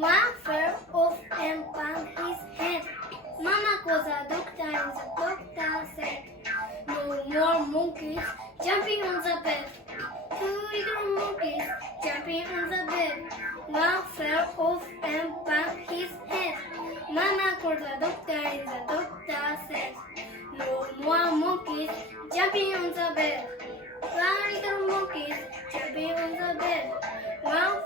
One fell off and banged his head. Mama called the doctor and the doctor said, "No more monkeys jumping on the bed." Two little monkeys jumping on the bed. One fell off and banged his head. Mama called the doctor and the doctor said, "No more monkeys jumping on the bed." One little monkey jumping on the bed. One